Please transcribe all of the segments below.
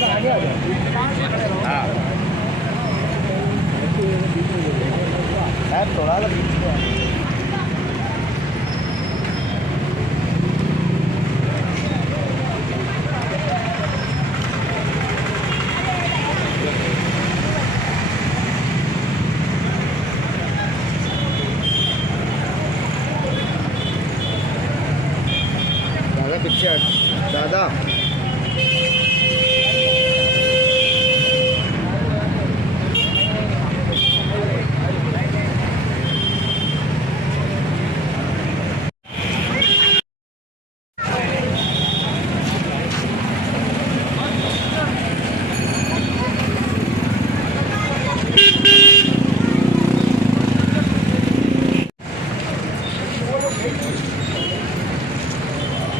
हाँ थोड़ा पीछे दादा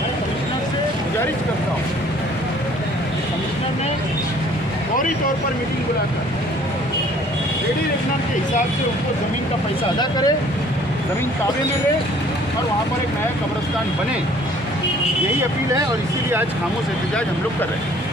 गुजारिश करता हूँ कमिश्नर ने फौरी तौर पर मीटिंग बुलाकर रेडी रेगनर के हिसाब से उनको ज़मीन का पैसा अदा करे, ज़मीन काबे में ले और वहाँ पर एक नया कब्रिस्तान बने। यही अपील है और इसीलिए आज खामोश एहतजाज हम लोग कर रहे हैं।